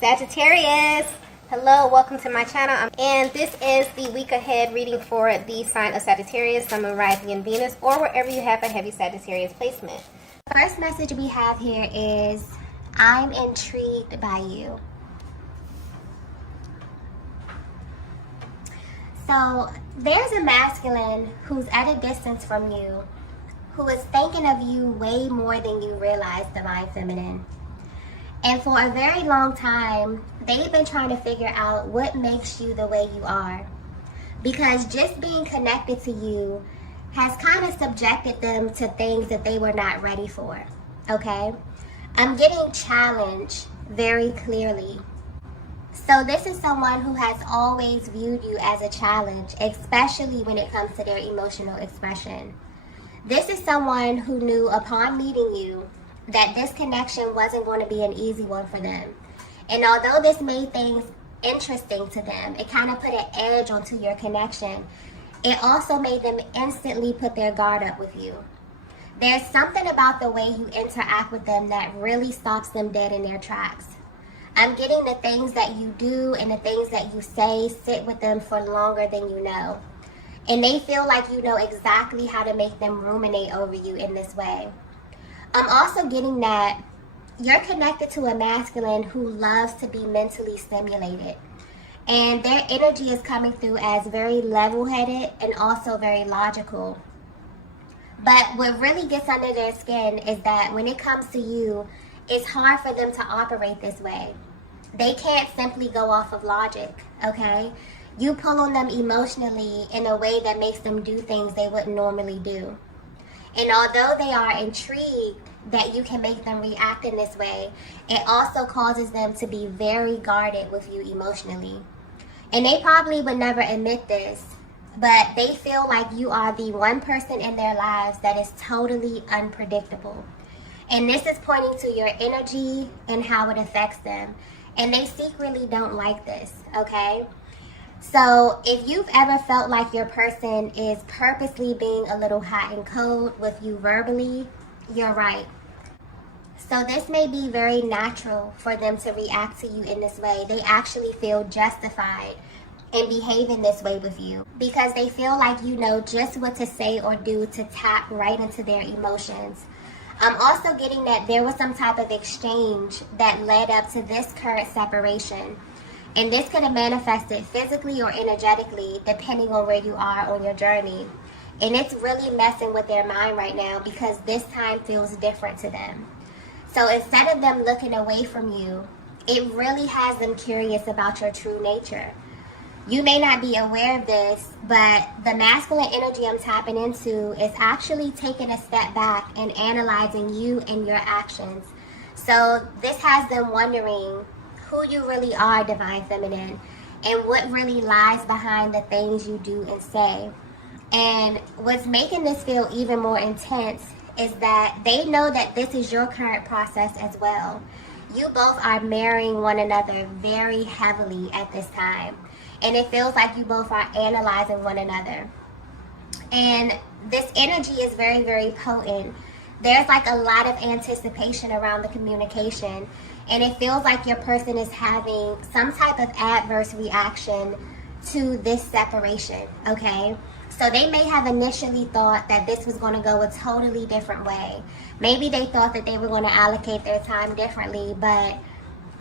Sagittarius, hello, welcome to my channel, and this is the week ahead reading for the sign of Sagittarius, Sun, Moon, Rising, and Venus, or wherever you have a heavy Sagittarius placement. The first message we have here is, I'm intrigued by you. So there's a masculine who's at a distance from you, who is thinking of you way more than you realize, Divine Feminine. And for a very long time, they've been trying to figure out what makes you the way you are. Because just being connected to you has kind of subjected them to things that they were not ready for, okay? I'm getting challenged very clearly. So this is someone who has always viewed you as a challenge, especially when it comes to their emotional expression. This is someone who knew upon meeting you that this connection wasn't going to be an easy one for them. And although this made things interesting to them, it kind of put an edge onto your connection. It also made them instantly put their guard up with you. There's something about the way you interact with them that really stops them dead in their tracks. I'm getting the things that you do and the things that you say sit with them for longer than you know. And they feel like you know exactly how to make them ruminate over you in this way. I'm also getting that you're connected to a masculine who loves to be mentally stimulated. And their energy is coming through as very level-headed and also very logical. But what really gets under their skin is that when it comes to you, it's hard for them to operate this way. They can't simply go off of logic, okay? You pull on them emotionally in a way that makes them do things they wouldn't normally do. And although they are intrigued that you can make them react in this way, it also causes them to be very guarded with you emotionally. And they probably would never admit this, but they feel like you are the one person in their lives that is totally unpredictable. And this is pointing to your energy and how it affects them. And they secretly don't like this, okay? So if you've ever felt like your person is purposely being a little hot and cold with you verbally, you're right. So this may be very natural for them to react to you in this way. They actually feel justified in behaving this way with you because they feel like you know just what to say or do to tap right into their emotions. I'm also getting that there was some type of exchange that led up to this current separation. And this could have manifested physically or energetically, depending on where you are on your journey. And it's really messing with their mind right now because this time feels different to them. So instead of them looking away from you, it really has them curious about your true nature. You may not be aware of this, but the masculine energy I'm tapping into is actually taking a step back and analyzing you and your actions. So this has them wondering who you really are, Divine Feminine, and what really lies behind the things you do and say. And what's making this feel even more intense is that they know that this is your current process as well. You both are marrying one another very heavily at this time. And it feels like you both are analyzing one another. And this energy is very, very potent. There's like a lot of anticipation around the communication. And it feels like your person is having some type of adverse reaction to this separation, okay? So they may have initially thought that this was going to go a totally different way. Maybe they thought that they were going to allocate their time differently, but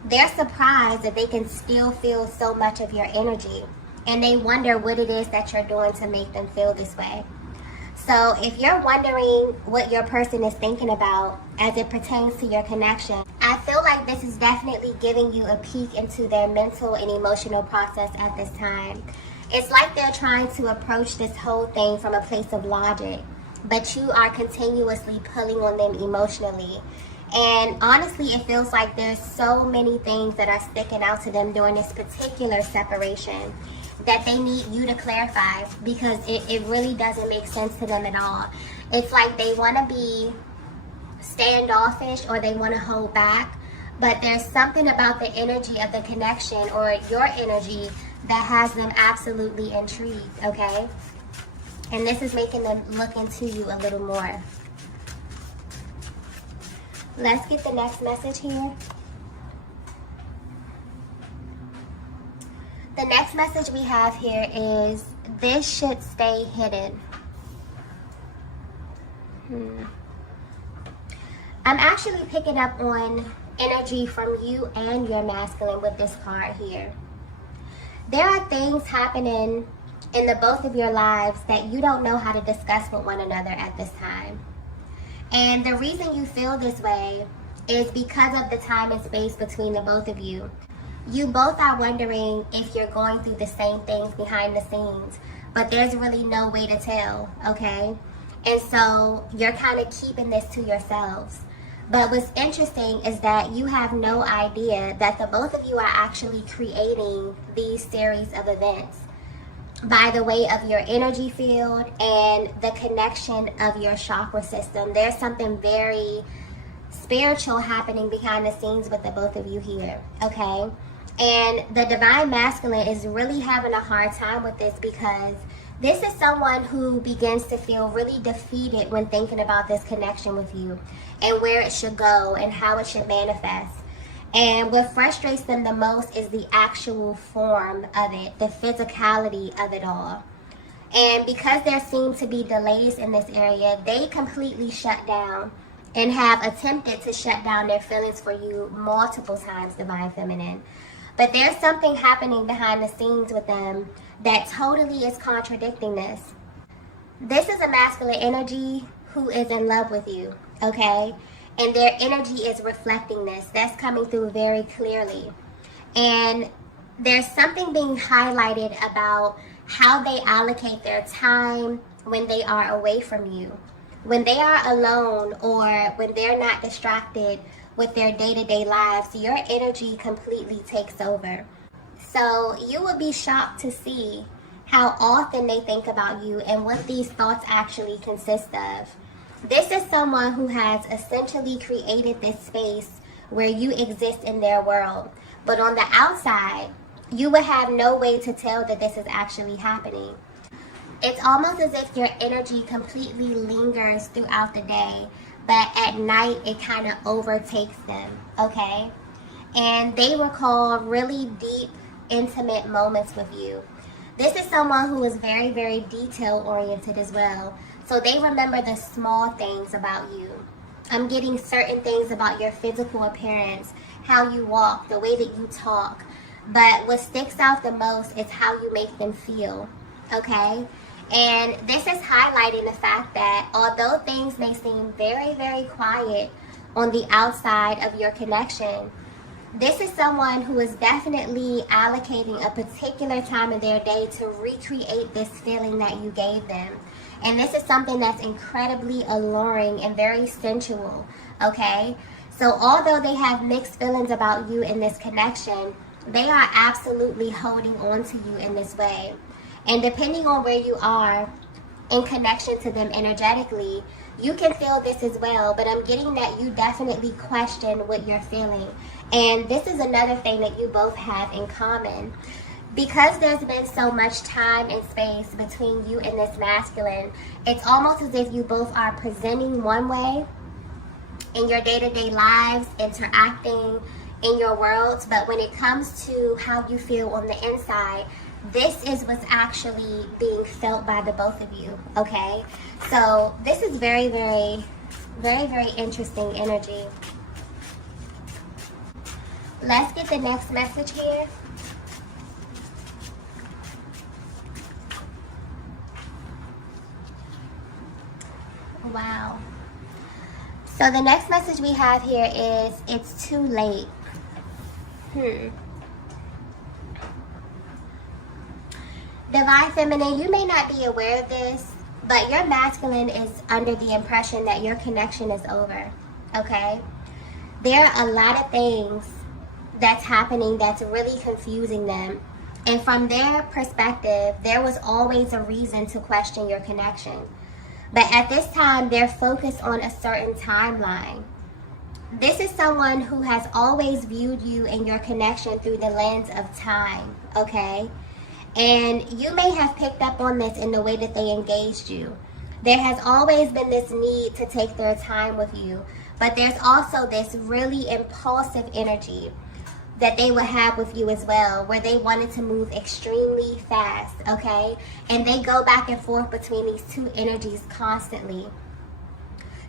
they're surprised that they can still feel so much of your energy. And they wonder what it is that you're doing to make them feel this way. So if you're wondering what your person is thinking about as it pertains to your connection, I feel like this is definitely giving you a peek into their mental and emotional process at this time. It's like they're trying to approach this whole thing from a place of logic, but you are continuously pulling on them emotionally. And honestly, it feels like there's so many things that are sticking out to them during this particular separation that they need you to clarify because it really doesn't make sense to them at all. It's like they want to be standoffish or they want to hold back, but there's something about the energy of the connection or your energy that has them absolutely intrigued, okay? And this is making them look into you a little more. Let's get the next message here. The next message we have here is this should stay hidden. I'm actually picking up on energy from you and your masculine with this card here. There are things happening in the both of your lives that you don't know how to discuss with one another at this time. And the reason you feel this way is because of the time and space between the both of you. You both are wondering if you're going through the same things behind the scenes, but there's really no way to tell, okay? And so you're kind of keeping this to yourselves. But what's interesting is that you have no idea that the both of you are actually creating these series of events by the way of your energy field and the connection of your chakra system. There's something very spiritual happening behind the scenes with the both of you here, okay? And the divine masculine is really having a hard time with this because this is someone who begins to feel really defeated when thinking about this connection with you and where it should go and how it should manifest. And what frustrates them the most is the actual form of it, the physicality of it all. And because there seem to be delays in this area, they completely shut down and have attempted to shut down their feelings for you multiple times, Divine Feminine. But there's something happening behind the scenes with them that totally is contradicting this. This is a masculine energy who is in love with you, okay? And their energy is reflecting this. That's coming through very clearly. And there's something being highlighted about how they allocate their time when they are away from you. When they are alone or when they're not distracted with their day-to-day lives, your energy completely takes over. So you will be shocked to see how often they think about you and what these thoughts actually consist of. This is someone who has essentially created this space where you exist in their world. But on the outside, you would have no way to tell that this is actually happening. It's almost as if your energy completely lingers throughout the day, but at night it kind of overtakes them, okay? And they recall really deep, intimate moments with you. This is someone who is very, very detail-oriented as well. So they remember the small things about you. I'm getting certain things about your physical appearance, how you walk, the way that you talk. But what sticks out the most is how you make them feel, okay? And this is highlighting the fact that although things may seem very, very quiet on the outside of your connection, this is someone who is definitely allocating a particular time of their day to recreate this feeling that you gave them. And this is something that's incredibly alluring and very sensual, okay? So although they have mixed feelings about you in this connection, they are absolutely holding on to you in this way. And depending on where you are in connection to them energetically, you can feel this as well. But I'm getting that you definitely question what you're feeling. And this is another thing that you both have in common. Because there's been so much time and space between you and this masculine, it's almost as if you both are presenting one way in your day-to-day lives, interacting in your worlds. But when it comes to how you feel on the inside, this is what's actually being felt by the both of you, okay? So this is very, very, very, very interesting energy. Let's get the next message here. Wow. So the next message we have here is, it's too late. Divine Feminine, you may not be aware of this, but your masculine is under the impression that your connection is over, okay? There are a lot of things that's happening that's really confusing them. And from their perspective, there was always a reason to question your connection. But at this time, they're focused on a certain timeline. This is someone who has always viewed you and your connection through the lens of time, okay? And you may have picked up on this in the way that they engaged you. There has always been this need to take their time with you, but there's also this really impulsive energy that they would have with you as well, where they wanted to move extremely fast, okay? And they go back and forth between these two energies constantly.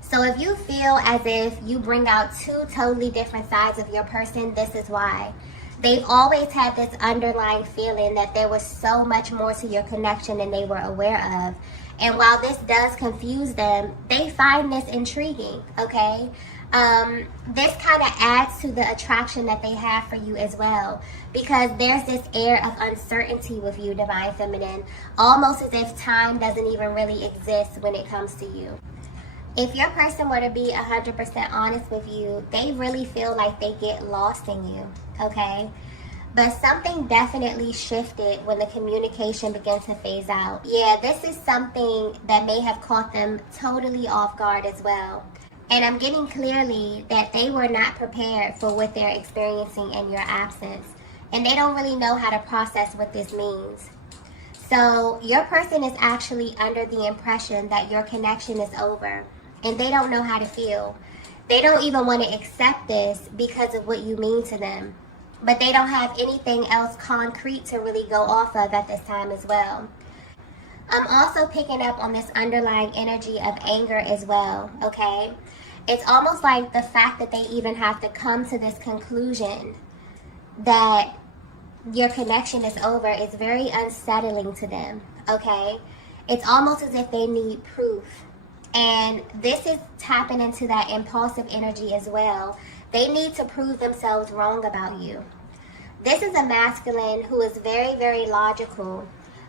So if you feel as if you bring out two totally different sides of your person, this is why. They've always had this underlying feeling that there was so much more to your connection than they were aware of. And while this does confuse them, they find this intriguing, okay? This kind of adds to the attraction that they have for you as well, because there's this air of uncertainty with you, Divine Feminine, almost as if time doesn't even really exist when it comes to you. If your person were to be 100% honest with you, they really feel like they get lost in you, okay? But something definitely shifted when the communication began to phase out. Yeah, this is something that may have caught them totally off guard as well. And I'm getting clearly that they were not prepared for what they're experiencing in your absence. And they don't really know how to process what this means. So your person is actually under the impression that your connection is over. And they don't know how to feel. They don't even want to accept this because of what you mean to them. But they don't have anything else concrete to really go off of at this time as well. I'm also picking up on this underlying energy of anger as well, okay? It's almost like the fact that they even have to come to this conclusion that your connection is over is very unsettling to them, okay? It's almost as if they need proof. And this is tapping into that impulsive energy as well. They need to prove themselves wrong about you. This is a masculine who is very, very logical.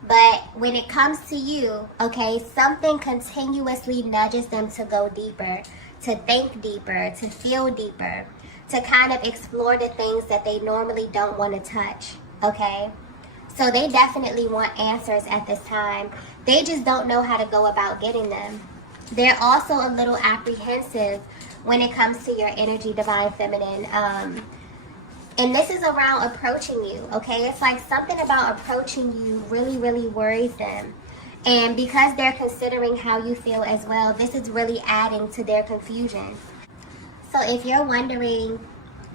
But when it comes to you, okay, something continuously nudges them to go deeper, to think deeper, to feel deeper, to kind of explore the things that they normally don't want to touch, okay? So they definitely want answers at this time. They just don't know how to go about getting them. They're also a little apprehensive when it comes to your energy, Divine Feminine. And this is around approaching you, okay? It's like something about approaching you really, really worries them. And because they're considering how you feel as well, this is really adding to their confusion. So if you're wondering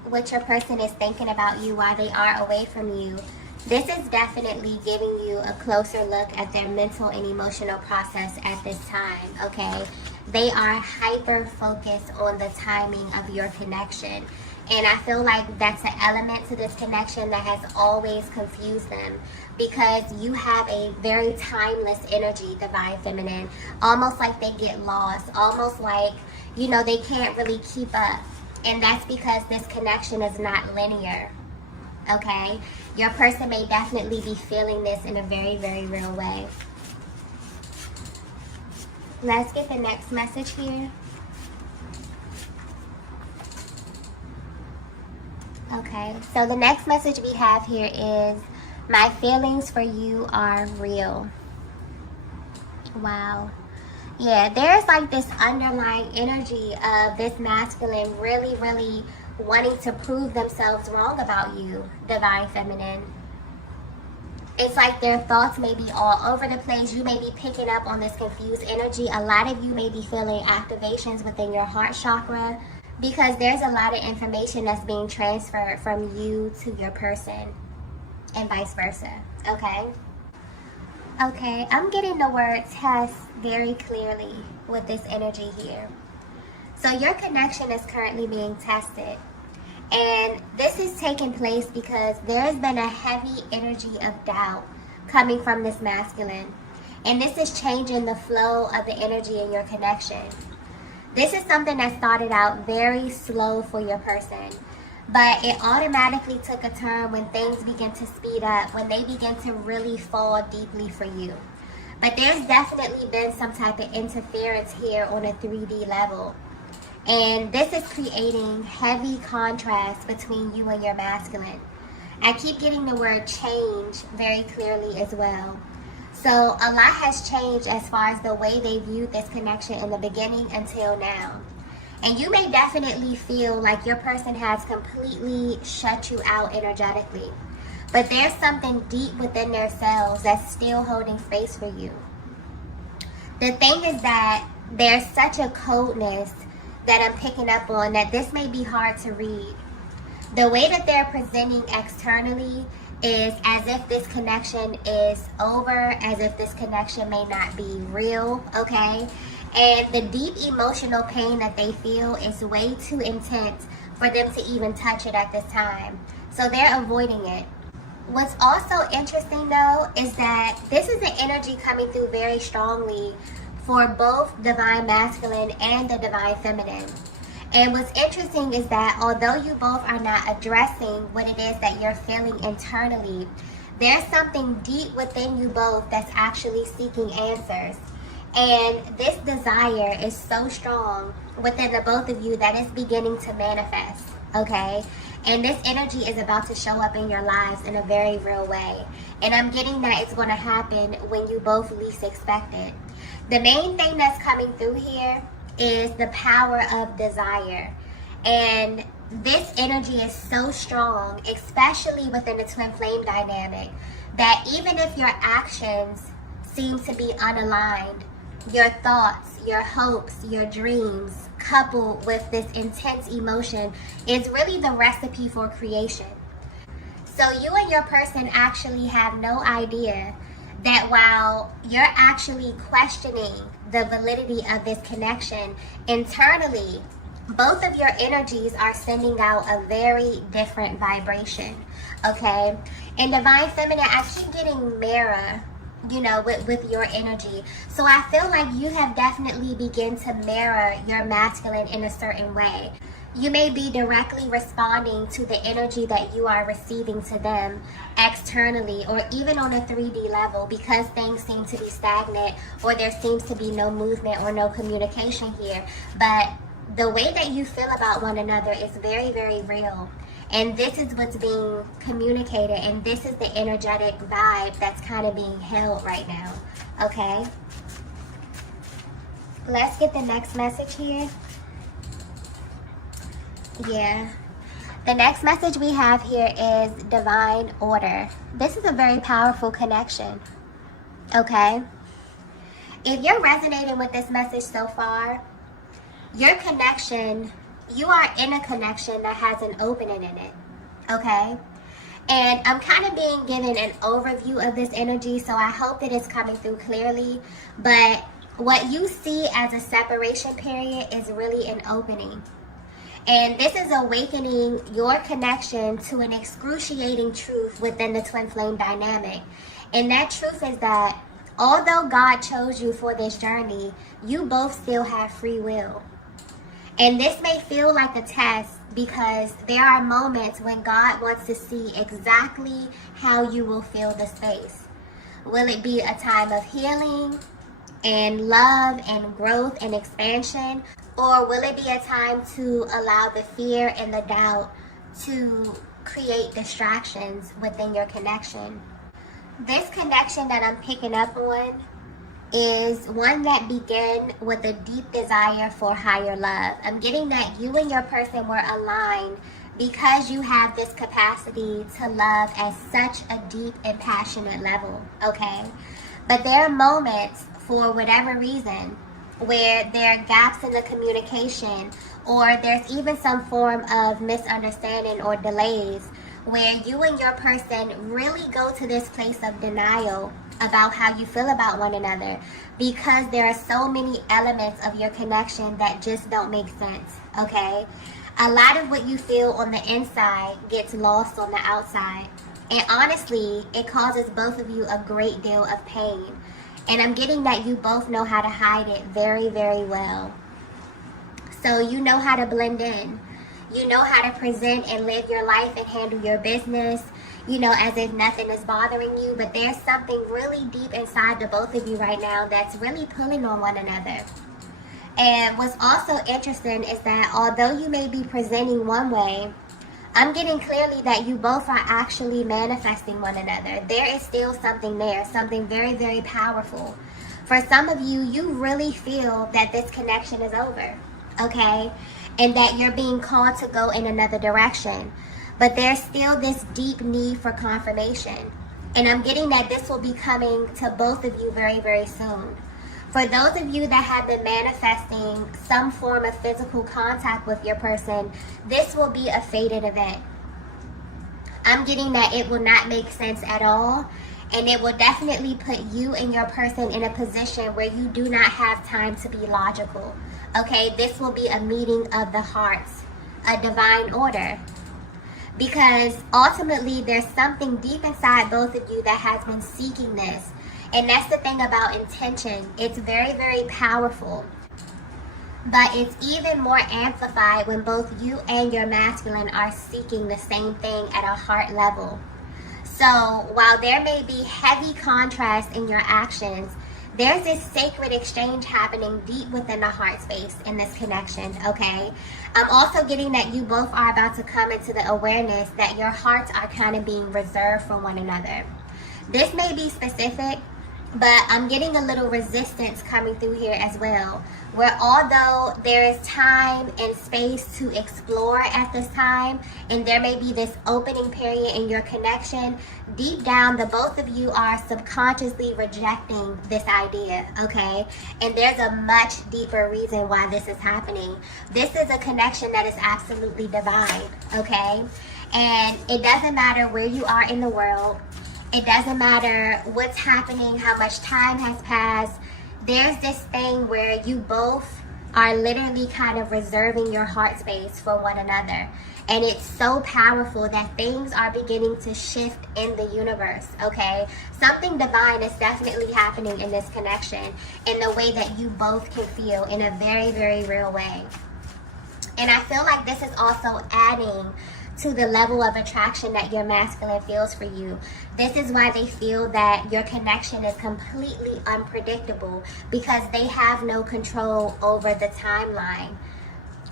what your person is thinking about you while they are away from you, this is definitely giving you a closer look at their mental and emotional process at this time, okay? They are hyper-focused on the timing of your connection. And I feel like that's an element to this connection that has always confused them, because you have a very timeless energy, Divine Feminine. Almost like they get lost, almost like, you know, they can't really keep up. And that's because this connection is not linear, okay? Your person may definitely be feeling this in a very, very real way. Let's get the next message here. Okay, so the next message we have here is, my feelings for you are real. Wow. Yeah, there's like this underlying energy of this masculine really, really wanting to prove themselves wrong about you, Divine Feminine. It's like their thoughts may be all over the place. You may be picking up on this confused energy. A lot of you may be feeling activations within your heart chakra, because there's a lot of information that's being transferred from you to your person and vice versa, okay? Okay, I'm getting the word test very clearly with this energy here. So your connection is currently being tested. And this is taking place because there's been a heavy energy of doubt coming from this masculine. And this is changing the flow of the energy in your connection. This is something that started out very slow for your person, but it automatically took a turn when things begin to speed up, when they begin to really fall deeply for you. But there's definitely been some type of interference here on a 3D level. And this is creating heavy contrast between you and your masculine. I keep getting the word change very clearly as well. So a lot has changed as far as the way they viewed this connection in the beginning until now. And you may definitely feel like your person has completely shut you out energetically. But there's something deep within themselves that's still holding space for you. The thing is that there's such a coldness that I'm picking up on that this may be hard to read. The way that they're presenting externally is as if this connection is over, as if this connection may not be real, okay? And the deep emotional pain that they feel is way too intense for them to even touch it at this time. So they're avoiding it. What's also interesting though is that this is an energy coming through very strongly for both divine masculine and the divine feminine. And what's interesting is that although you both are not addressing what it is that you're feeling internally, there's something deep within you both that's actually seeking answers. And this desire is so strong within the both of you that it's beginning to manifest, okay? And this energy is about to show up in your lives in a very real way. And I'm getting that it's going to happen when you both least expect it. The main thing that's coming through here is the power of desire. And this energy is so strong, especially within the twin flame dynamic, that even if your actions seem to be unaligned, your thoughts, your hopes, your dreams, coupled with this intense emotion, is really the recipe for creation. So you and your person actually have no idea that while you're actually questioning the validity of this connection, internally, both of your energies are sending out a very different vibration, okay? And divine feminine, I keep getting mirror, you know, with your energy. So I feel like you have definitely begun to mirror your masculine in a certain way. You may be directly responding to the energy that you are receiving to them externally, or even on a 3D level, because things seem to be stagnant or there seems to be no movement or no communication here. But the way that you feel about one another is very, very real. And this is what's being communicated, and this is the energetic vibe that's kind of being held right now, okay? Let's get the next message here. Yeah. The next message we have here is divine order. This is a very powerful connection, okay? If you're resonating with this message so far, your connection, you are in a connection that has an opening in it, okay? And I'm kind of being given an overview of this energy, so I hope that it's coming through clearly. But what you see as a separation period is really an opening. And this is awakening your connection to an excruciating truth within the twin flame dynamic. And that truth is that although God chose you for this journey, you both still have free will. And this may feel like a test because there are moments when God wants to see exactly how you will fill the space. Will it be a time of healing and love and growth and expansion? Or will it be a time to allow the fear and the doubt to create distractions within your connection? This connection that I'm picking up on is one that began with a deep desire for higher love. I'm getting that you and your person were aligned because you have this capacity to love at such a deep and passionate level, okay? But there are moments, for whatever reason, where there are gaps in the communication, or there's even some form of misunderstanding or delays, where you and your person really go to this place of denial about how you feel about one another, because there are so many elements of your connection that just don't make sense, okay? A lot of what you feel on the inside gets lost on the outside, and honestly, it causes both of you a great deal of pain. And I'm getting that you both know how to hide it very, very well. So you know how to blend in. You know how to present and live your life and handle your business, you know, as if nothing is bothering you. But there's something really deep inside the both of you right now that's really pulling on one another. And what's also interesting is that although you may be presenting one way, I'm getting clearly that you both are actually manifesting one another. There is still something there, something very, very powerful. For some of you, you really feel that this connection is over, okay? And that you're being called to go in another direction. But there's still this deep need for confirmation. And I'm getting that this will be coming to both of you very, very soon. For those of you that have been manifesting some form of physical contact with your person, this will be a fated event, I'm getting that it will not make sense at all. And it will definitely put you and your person in a position where you do not have time to be logical. Okay, this will be a meeting of the hearts, a divine order. Because ultimately there's something deep inside both of you that has been seeking this. And that's the thing about intention. It's very, very powerful. But it's even more amplified when both you and your masculine are seeking the same thing at a heart level. So while there may be heavy contrast in your actions, there's this sacred exchange happening deep within the heart space in this connection, okay? I'm also getting that you both are about to come into the awareness that your hearts are kind of being reserved for one another. This may be specific, but I'm getting a little resistance coming through here as well, where although there is time and space to explore at this time, and there may be this opening period in your connection, deep down the both of you are subconsciously rejecting this idea, okay? And there's a much deeper reason why this is happening. This is a connection that is absolutely divine, okay? And it doesn't matter where you are in the world. It doesn't matter what's happening, how much time has passed. There's this thing where you both are literally kind of reserving your heart space for one another. And it's so powerful that things are beginning to shift in the universe, okay? Something divine is definitely happening in this connection in the way that you both can feel in a very, very real way. And I feel like this is also adding to the level of attraction that your masculine feels for you. This is why they feel that your connection is completely unpredictable, because they have no control over the timeline.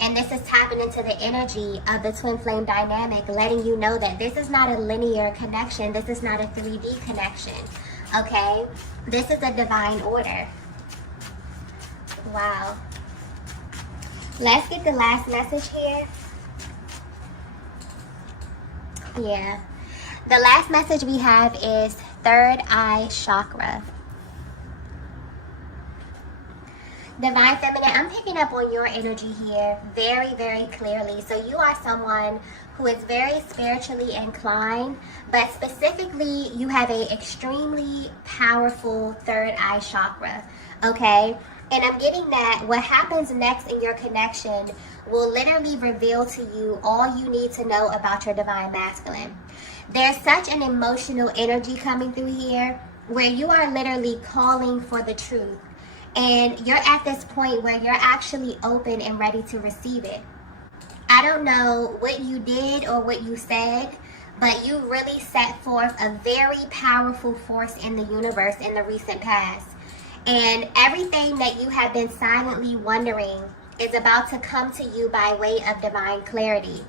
And this is tapping into the energy of the twin flame dynamic, letting you know that this is not a linear connection. This is not a 3D connection, okay? This is a divine order. Wow. Let's get the last message here. Yeah. The last message we have is third eye chakra. Divine Feminine, I'm picking up on your energy here very, very clearly. So you are someone who is very spiritually inclined, but specifically you have an extremely powerful third eye chakra, okay? And I'm getting that what happens next in your connection will literally reveal to you all you need to know about your divine masculine. There's such an emotional energy coming through here where you are literally calling for the truth. And you're at this point where you're actually open and ready to receive it. I don't know what you did or what you said, but you really set forth a very powerful force in the universe in the recent past. And everything that you have been silently wondering is about to come to you by way of divine clarity.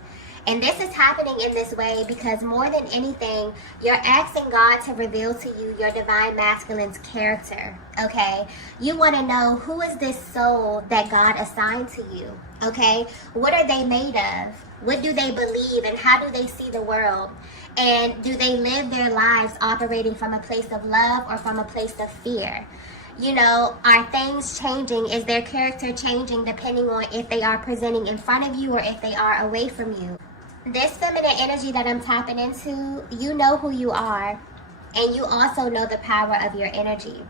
And this is happening in this way because more than anything, you're asking God to reveal to you your divine masculine's character, okay? You want to know, who is this soul that God assigned to you, okay? What are they made of? What do they believe, and how do they see the world? And do they live their lives operating from a place of love or from a place of fear? You know, are things changing? Is their character changing depending on if they are presenting in front of you or if they are away from you? This feminine energy that I'm tapping into, you know who you are, and you also know the power of your energy.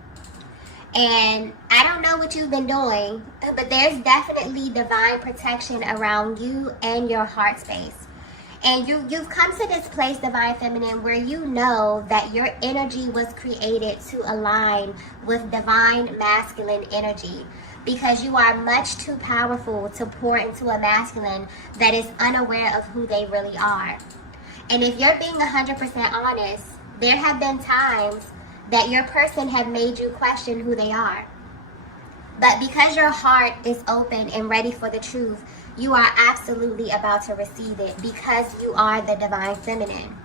And I don't know what you've been doing, but there's definitely divine protection around you and your heart space. And you've come to this place, Divine Feminine, where you know that your energy was created to align with divine masculine energy, because you are much too powerful to pour into a masculine that is unaware of who they really are. And if you're being 100% honest, there have been times that your person have made you question who they are. But because your heart is open and ready for the truth, you are absolutely about to receive it, because you are the Divine Feminine.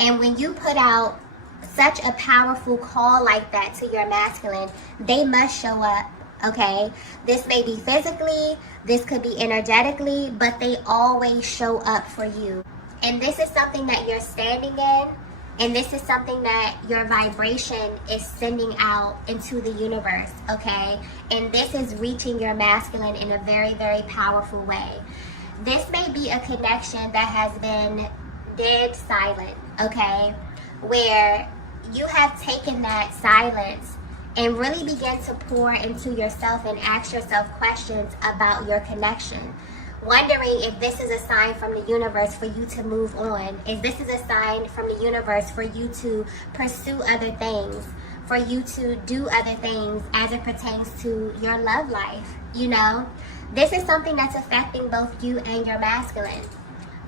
And when you put out such a powerful call like that to your masculine, they must show up, okay? This may be physically, this could be energetically, but they always show up for you. And this is something that you're standing in, and this is something that your vibration is sending out into the universe, okay? And this is reaching your masculine in a very, very powerful way. This may be a connection that has been dead silent, okay? Where you have taken that silence and really begin to pour into yourself and ask yourself questions about your connection. Wondering if this is a sign from the universe for you to move on. If this is a sign from the universe for you to pursue other things, for you to do other things as it pertains to your love life, you know? This is something that's affecting both you and your masculine.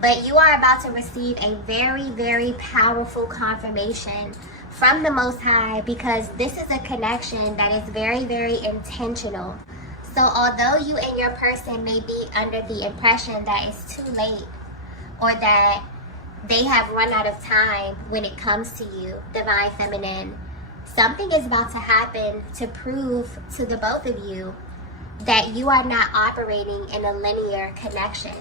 But you are about to receive a very, very powerful confirmation from the Most High, because this is a connection that is very, very intentional. So although you and your person may be under the impression that it's too late, or that they have run out of time when it comes to you, Divine Feminine, something is about to happen to prove to the both of you that you are not operating in a linear connection.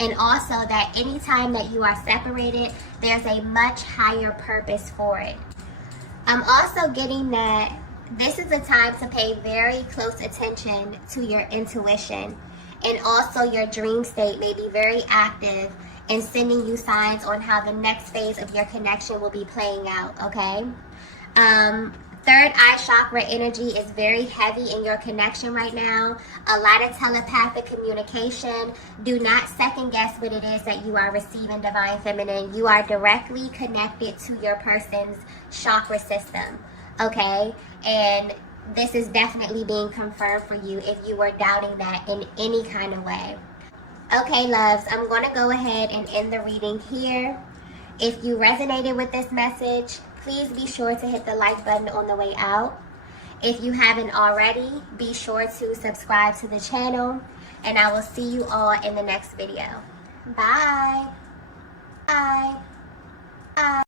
And also that anytime that you are separated, there's a much higher purpose for it. I'm also getting that this is a time to pay very close attention to your intuition, and also your dream state may be very active in sending you signs on how the next phase of your connection will be playing out, okay? Third eye chakra energy is very heavy in your connection right now. A lot of telepathic communication. Do not second guess what it is that you are receiving, Divine Feminine. You are directly connected to your person's chakra system, okay? And this is definitely being confirmed for you if you were doubting that in any kind of way. Okay, loves, I'm going to go ahead and end the reading here. If you resonated with this message, please be sure to hit the like button on the way out. If you haven't already, be sure to subscribe to the channel, and I will see you all in the next video. Bye. Bye. Bye.